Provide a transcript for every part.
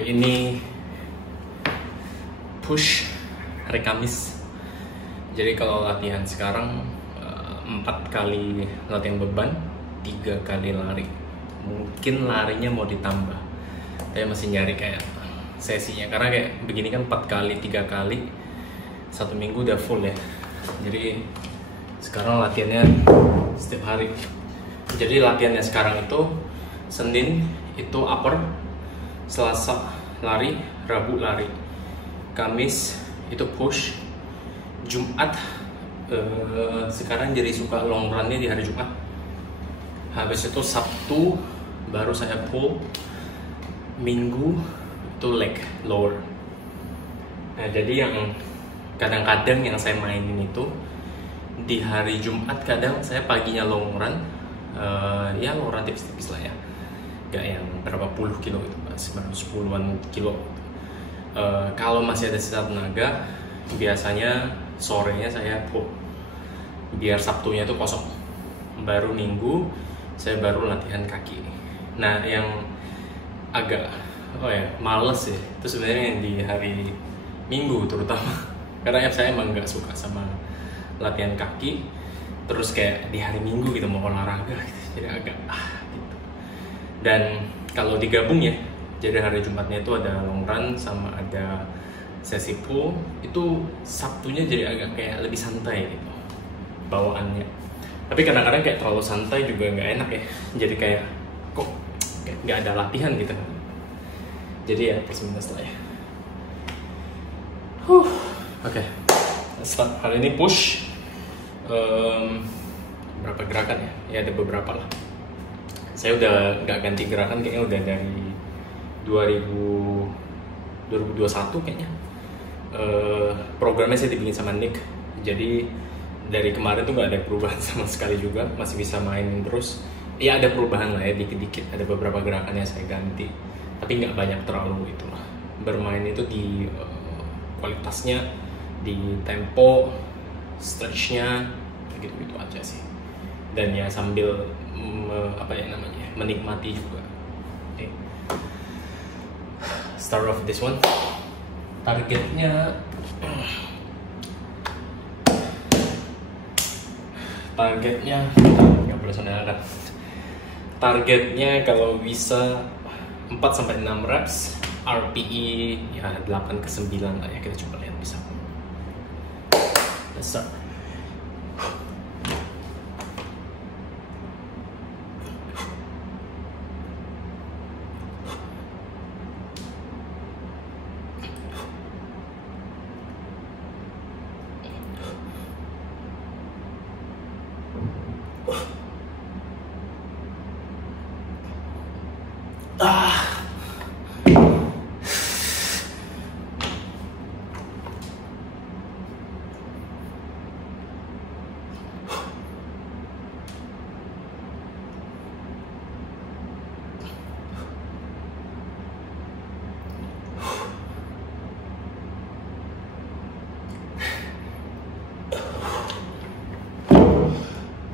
Hari ini push hari Kamis. Jadi kalau latihan sekarang 4 kali latihan beban, 3 kali lari. Mungkin larinya mau ditambah. Saya masih nyari kayak sesinya, karena kayak begini kan 4 kali, 3 kali 1 minggu udah full ya. Jadi sekarang latihannya setiap hari. Jadi latihannya sekarang itu Senin itu upper, Selasa lari, Rabu lari, Kamis itu push, Jumat sekarang jadi suka long run-nya di hari Jumat. Habis itu Sabtu baru saya pull, Minggu itu leg lower. Nah jadi yang kadang-kadang yang saya mainin itu di hari Jumat, kadang saya paginya long run, ya long run tipis-tipis lah ya, gak yang berapa puluh kilo gitu, baru 10-an kilo. Kalau masih ada sisa tenaga, biasanya sorenya saya pull, biar Sabtunya itu kosong. Baru Minggu saya baru latihan kaki. Nah yang agak males ya itu sebenarnya yang di hari Minggu terutama, karena saya emang nggak suka sama latihan kaki. Terus kayak di hari Minggu gitu mau olahraga gitu, jadi agak gitu. Dan kalau digabung ya, jadi hari Jumatnya itu ada long run sama ada sesi pull, itu Sabtunya jadi agak kayak lebih santai gitu bawaannya. Tapi kadang-kadang kayak terlalu santai juga nggak enak ya, jadi kayak kok nggak ada latihan gitu. Jadi ya plus minus lah ya. Oke. Start. Hari ini push berapa gerakan ya? Ya ada beberapa lah. Saya udah nggak ganti gerakan kayaknya udah dari 2021 kayaknya. Programnya saya dibikin sama Nick, jadi dari kemarin tuh nggak ada perubahan sama sekali juga, masih bisa main terus. Ya ada perubahan lah ya, dikit-dikit ada beberapa gerakan yang saya ganti, tapi nggak banyak terlalu itu lah. Bermain itu di kualitasnya, di tempo, stretchnya, gitu-gitu aja sih. Dan ya sambil menikmati juga. Okay. Start off this one. Targetnya nggak boleh saudara. Targetnya kalau bisa 4-6 reps, RPE ya 8-9 lah ya, kita coba lihat bisa. Let's start.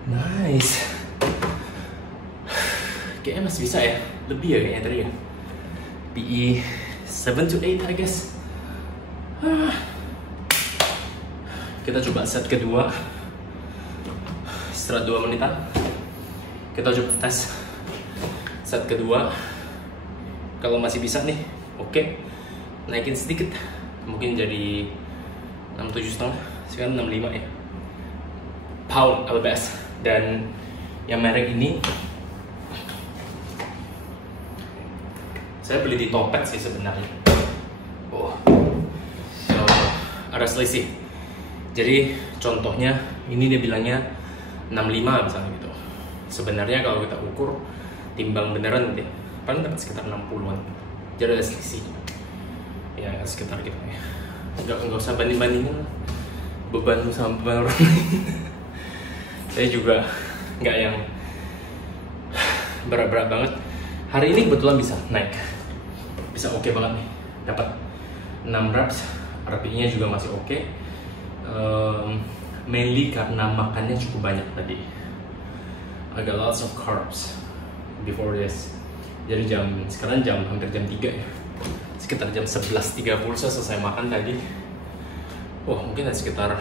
Nice. Kayaknya masih bisa ya, lebih ya kayaknya tadi ya. PE 7-8 I guess. Kita coba set kedua, setelah 2 menitan kita coba tes set kedua. Kalau masih bisa nih, oke, naikin sedikit, mungkin jadi 67,5, sekarang 65 ya. Pound LBS. Dan yang merek ini saya beli di Topet sih sebenarnya. So, ada selisih. Jadi contohnya ini dia bilangnya 65 misalnya gitu. Sebenarnya kalau kita ukur timbang beneran gitu, paling dapat sekitar 60-an. Jadi ada selisih. Ya sekitar gitu ya. Nggak usah banding-bandingin beban sama beban orang lain. Saya juga nggak yang berat-berat banget. Hari ini kebetulan bisa naik, bisa oke banget nih, dapat 6 reps, RPE-nya juga masih oke. Mainly karena makannya cukup banyak tadi, agak lots of carbs before this. Jadi sekarang hampir jam 3 ya, sekitar jam 11.30 saya selesai makan tadi. Wah, mungkin ada sekitar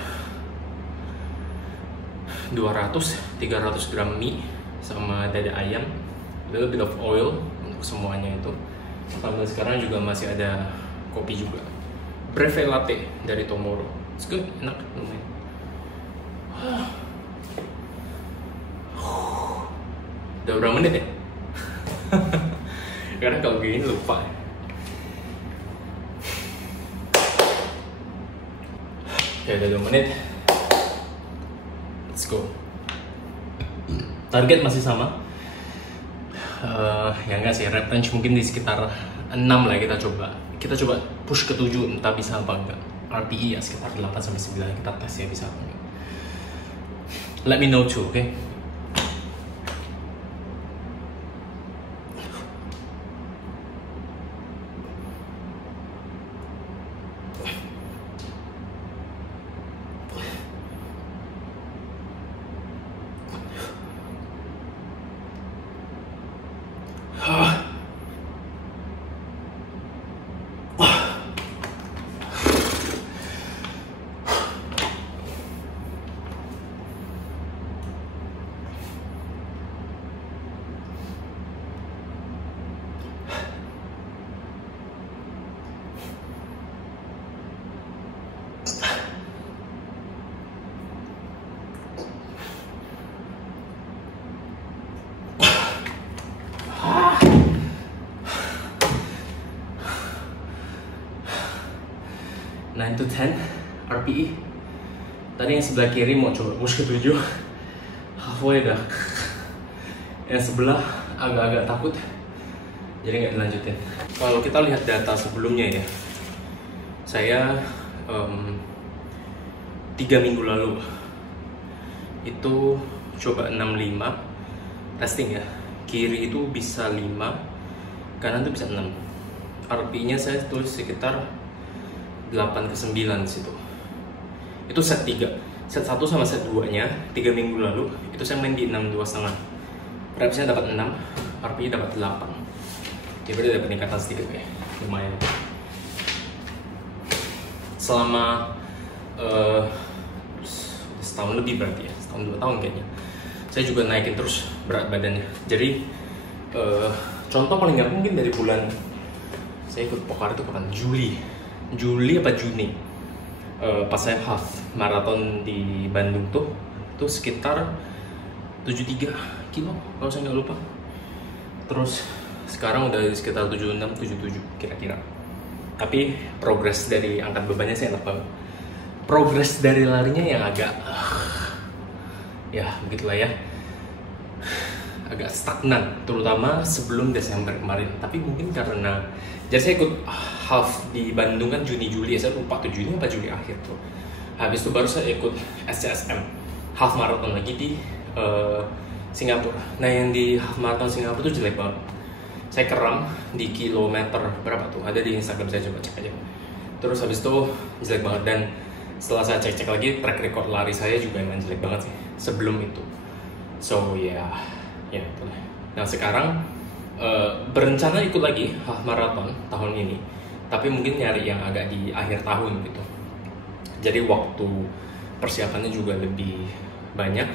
200-300 gram mie sama dada ayam, a little bit of oil untuk semuanya itu. Sampai sekarang juga masih ada kopi juga, breve latte dari Tomorrow. It's good, enak lumayan. Udah berapa menit ya? Karena kalau gini lupa. Ya udah 2 menit. Let's go. Target masih sama. Ya enggak sih, rep range mungkin di sekitar 6 lah kita coba. Kita coba push ke 7, entah bisa apa enggak. RPE ya sekitar 8-9, kita tes ya bisa apa enggak. Let me know too, okay? To 10 RPE. Tadi yang sebelah kiri mau coba push ke 7, halfway dah. Yang sebelah agak-agak takut, jadi nggak dilanjutin. Kalau kita lihat data sebelumnya ya, saya 3 minggu lalu itu coba 65 testing ya, kiri itu bisa 5, kanan itu bisa 6. RPE nya saya tulis sekitar 8 ke 9 situ. Itu set 3. Set 1 sama set 2 nya 3 minggu lalu itu saya main di 62,5. Repsnya dapat 6, RPE dapat 8. Jadi berarti ada peningkatan sedikit ya, lumayan. Selama setahun lebih berarti ya, setahun 2 tahun kayaknya. Saya juga naikin terus berat badannya. Jadi contoh paling nggak mungkin dari bulan saya ikut Pokar itu kapan? Juli apa Juni, pas saya half maraton di Bandung tuh sekitar 73 kilo kalau saya nggak lupa. Terus sekarang udah sekitar 76-77 kira-kira. Tapi progres dari angkat bebannya saya enak banget. Progres dari larinya yang agak ya begitulah ya, agak stagnan, terutama sebelum Desember kemarin. Tapi mungkin karena jadi saya ikut half di Bandung kan Juni-Juli, saya lupa tuh Juni apa Juli akhir tuh. Habis itu baru saya ikut SCSM half marathon lagi di Singapura. Nah yang di half marathon Singapura tuh jelek banget. Saya keram di kilometer berapa tuh, ada di Instagram saya, coba cek aja. Terus habis itu jelek banget, dan setelah saya cek-cek lagi track record lari saya juga emang jelek banget sih sebelum itu. So ya itulah. Nah sekarang berencana ikut lagi half marathon tahun ini, tapi mungkin nyari yang agak di akhir tahun gitu. Jadi waktu persiapannya juga lebih banyak.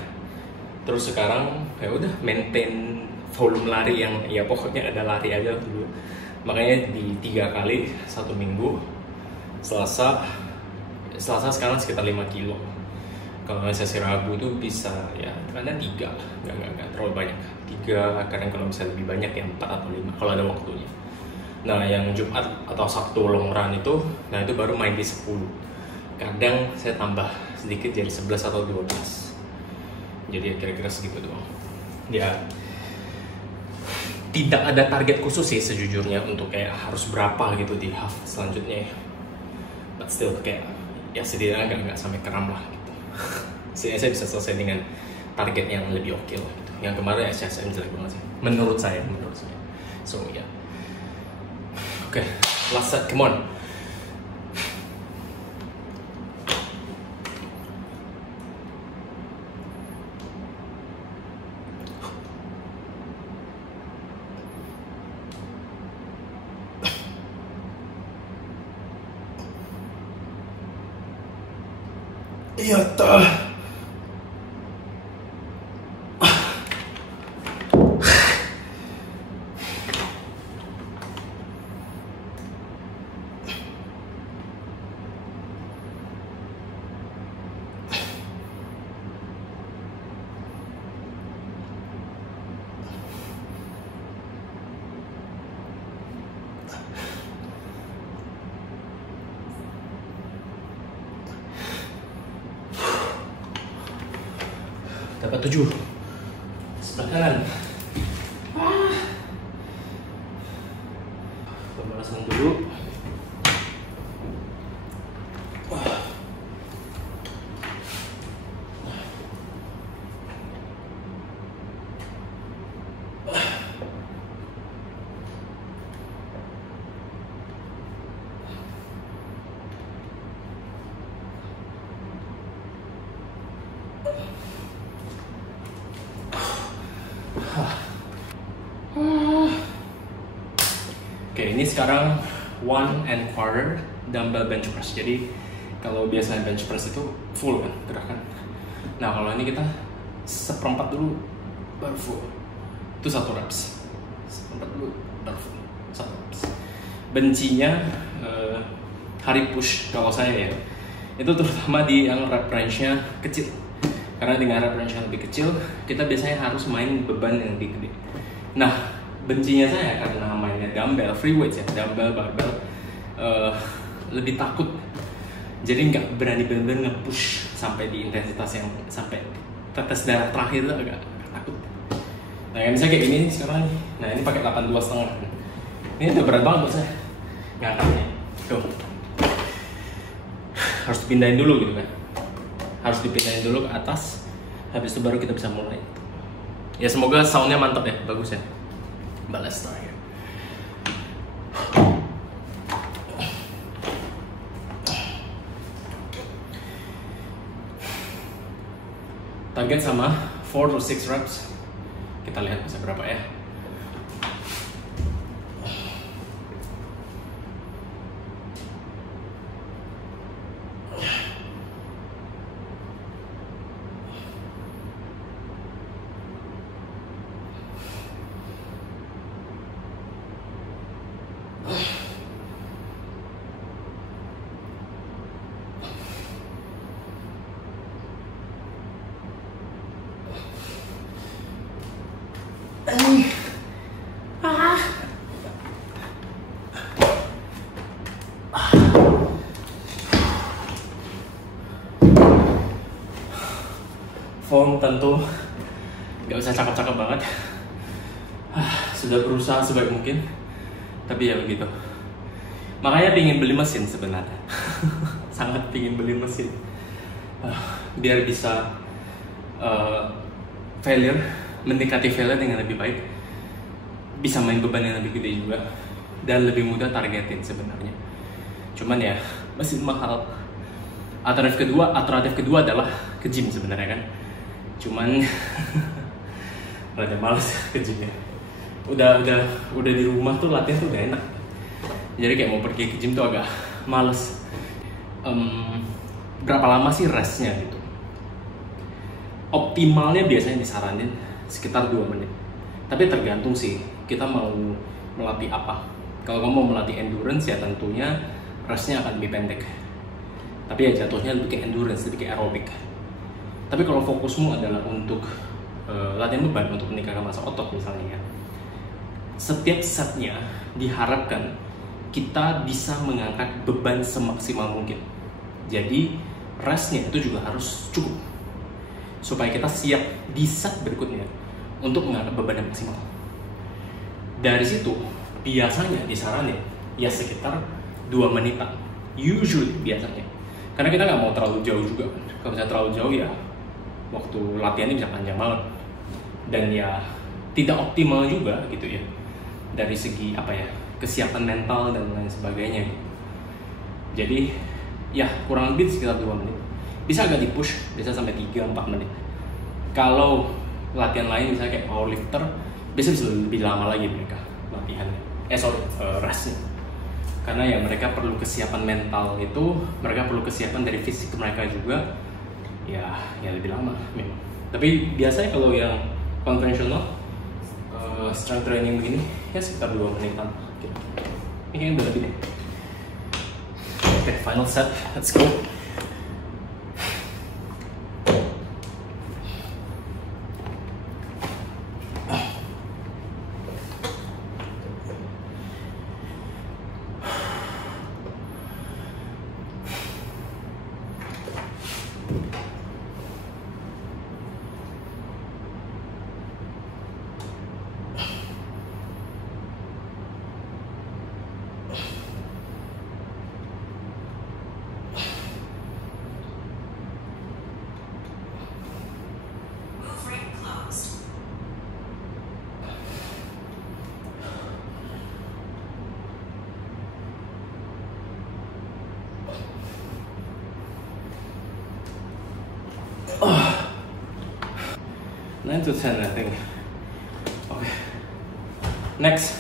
Terus sekarang ya udah maintain volume lari yang ya pokoknya ada lari aja dulu. Makanya di 3 kali 1 minggu. Selasa sekarang sekitar 5 kilo. Kalau sesi Rabu itu bisa ya kadang 3 lah, nggak terlalu banyak. 3, kadang kalau bisa lebih banyak ya 4 atau 5 kalau ada waktunya. Nah yang Jumat atau Sabtu long run itu, nah itu baru main di 10. Kadang saya tambah sedikit jadi 11 atau 12. Jadi ya kira-kira segitu doang. Ya tidak ada target khusus sih sejujurnya untuk kayak harus berapa gitu di half selanjutnya. But still kayak ya setidaknya nggak sampai kram lah gitu. Setidaknya saya bisa selesai dengan target yang lebih oke lah gitu. Yang kemarin SCSM jelek banget sih menurut saya. So ya. Oke, last set, come on. Yatta. Dapat 7. Sebelah kanan. Pemanasan dulu. Oke, ini sekarang 1¼ dumbbell bench press. Jadi kalau biasanya bench press itu full kan gerakan. Nah kalau ini kita 1/4 dulu baru full. Itu 1 reps. 1/4 dulu baru full. 1 reps. Bencinya hari push kalau saya ya, itu terutama di yang rep range-nya kecil. Karena dengan rep range yang lebih kecil, kita biasanya harus main beban yang lebih gede. Nah, bencinya saya karena mainnya dumbbell, free weights ya, dumbbell, barbell, lebih takut. Jadi nggak berani benar-benar nge-push sampai di intensitas yang sampai tetes darah terakhir itu agak takut. Nah, yang misalnya kayak ini sekarang, nah ini pakai 82,5. Ini udah berat banget buat saya ngangkatnya. Tuh, harus dipindahin dulu gitu kan. Harus dipindahin dulu ke atas, habis itu baru kita bisa mulai. Ya semoga soundnya mantap ya, bagus ya. But let's start here. Target sama 4 to 6 reps. Kita lihat bisa berapa ya. Form tentu nggak usah cakep-cakep banget. Sudah berusaha sebaik mungkin, tapi ya begitu. Makanya pingin beli mesin sebenarnya. Sangat pingin beli mesin biar bisa mendekati failure dengan lebih baik, bisa main beban yang lebih gede juga, dan lebih mudah targetin sebenarnya. Cuman ya mesin mahal. Alternatif kedua adalah ke gym sebenarnya kan. Cuman rada males ke gym ya. Udah di rumah tuh latihan tuh udah enak. Jadi kayak mau pergi ke gym tuh agak males. Berapa lama sih restnya gitu? Optimalnya biasanya disaranin sekitar 2 menit. Tapi tergantung sih kita mau melatih apa. Kalau kamu mau melatih endurance ya tentunya restnya akan lebih pendek. Tapi ya jatuhnya lebih ke endurance, lebih ke aerobik. Tapi kalau fokusmu adalah untuk latihan beban, untuk meningkatkan massa otot misalnya ya, setiap setnya diharapkan kita bisa mengangkat beban semaksimal mungkin. Jadi restnya itu juga harus cukup supaya kita siap di set berikutnya untuk mengangkat beban yang maksimal. Dari situ biasanya disaranin ya sekitar 2 menitan, usually biasanya. Karena kita nggak mau terlalu jauh juga. Kalau misalnya terlalu jauh ya waktu latihannya bisa panjang banget dan ya tidak optimal juga gitu ya dari segi apa ya, kesiapan mental dan lain sebagainya. Jadi ya kurang lebih sekitar 2 menit. Bisa agak di-push, bisa sampai 3-4 menit. Kalau latihan lain misalnya kayak powerlifter, bisa lebih lama lagi mereka latihannya. Restnya. Karena ya mereka perlu kesiapan mental itu, mereka perlu kesiapan dari fisik mereka juga ya lebih lama memang. Tapi biasanya kalau yang konvensional strength training begini ya sekitar 2 menitan. Ini kayaknya udah lebih deh. Oke, final set, let's go. Oh, 9 to 10 I think. Okay. Next,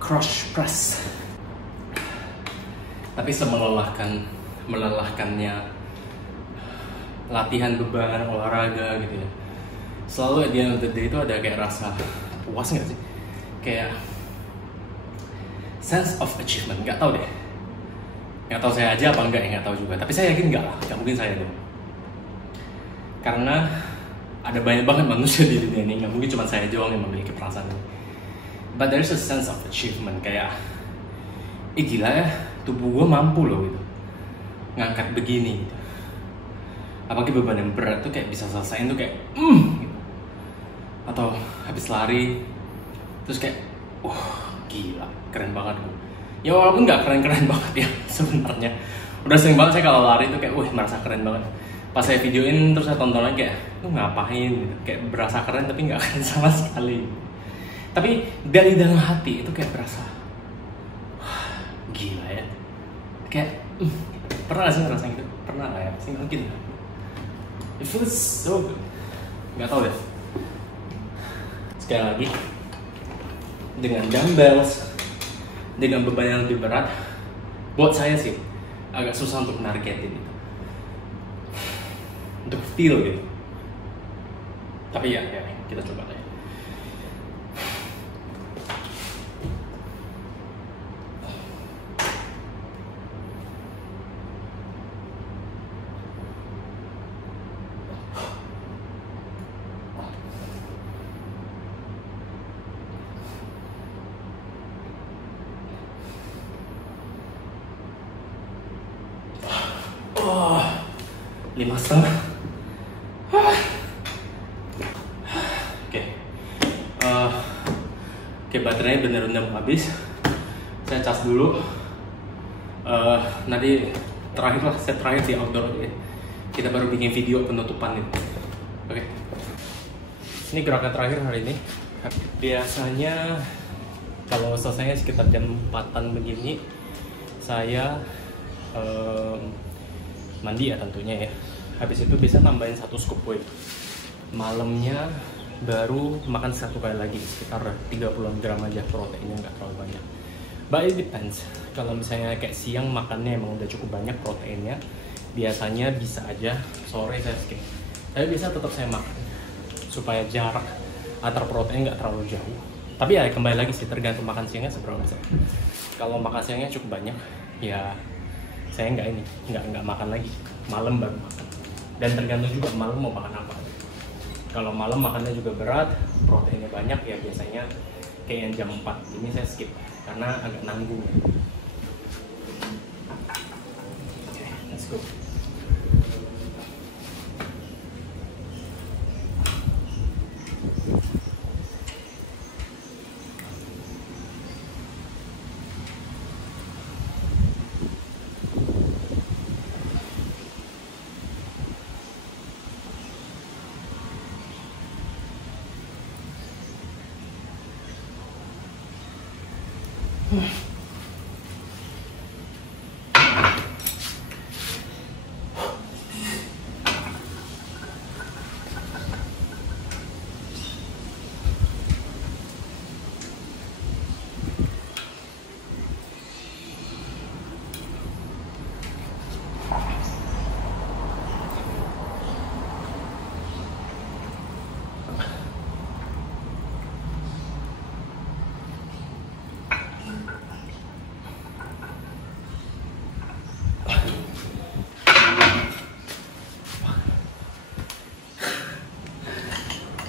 crush press. Tapi melelahkannya latihan beban olahraga gitu ya. Selalu at the end of the day itu ada kayak rasa puas nggak sih? Kayak sense of achievement. Nggak tahu deh. Nggak tahu saya aja apa enggak ya, nggak tahu juga. Tapi saya yakin nggak lah. Nggak mungkin saya dong. Karena ada banyak banget manusia di dunia ini, nggak mungkin cuma saya doang yang memiliki perasaan ini. But there's a sense of achievement, kayak gila ya, tubuh gue mampu loh gitu ngangkat begini gitu. Apalagi beban yang berat tuh kayak bisa selesaiin tuh kayak gitu. Atau habis lari terus kayak gila, keren banget gue. Ya walaupun nggak keren-keren banget ya sebenarnya. Udah sering banget saya kalau lari tuh kayak merasa keren banget. Pas saya videoin terus saya tonton lagi kayak lu ngapain gitu. Kayak berasa keren tapi nggak keren sama sekali. Tapi dari dalam hati itu kayak berasa gila ya. Kayak pernah gak sih ngerasain gitu? Pernah gak ya? Pasti mungkin. It feels so good. Gak tau deh. Sekali lagi, dengan dumbbells, dengan beban yang lebih berat, buat saya sih agak susah untuk nargetin itu, untuk feel gitu. Tapi ya kita coba deh. Oh, 5,5. Oke, baterainya bener-bener habis. Saya cas dulu. Nanti terakhir lah, set terakhir di outdoor ya. Kita baru bikin video penutupan itu. Oke. Ini gerakan terakhir hari ini. Biasanya kalau selesainya sekitar jam 4-an begini, saya mandi ya tentunya ya. Habis itu bisa tambahin 1 scoop whey. Malamnya baru makan 1 kali lagi, sekitar 30 gram aja proteinnya, nggak terlalu banyak. But it depends. Kalau misalnya kayak siang makannya emang udah cukup banyak proteinnya, biasanya bisa aja sore saya skip. Tapi biasa tetap saya makan supaya jarak antar protein nggak terlalu jauh. Tapi ya kembali lagi sih, tergantung makan siangnya seberapa besar. Kalau makan siangnya cukup banyak, ya saya nggak makan lagi. Malam baru makan. Dan tergantung juga malam mau makan apa. Kalau malam makannya juga berat, proteinnya banyak, ya biasanya kayak yang jam 4 ini saya skip karena agak nanggung. Oke, let's go.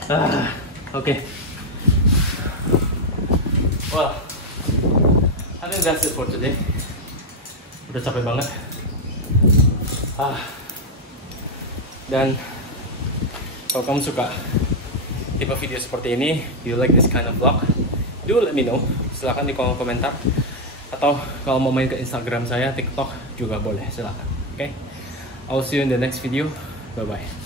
Okay. Well, I think that's it for today. Udah capek banget. Dan kalau kamu suka tipe video seperti ini, you like this kind of vlog, do let me know. Silahkan di kolom komentar. Atau kalau mau main ke Instagram saya, TikTok juga boleh, silahkan. Okay? I'll see you in the next video. Bye bye.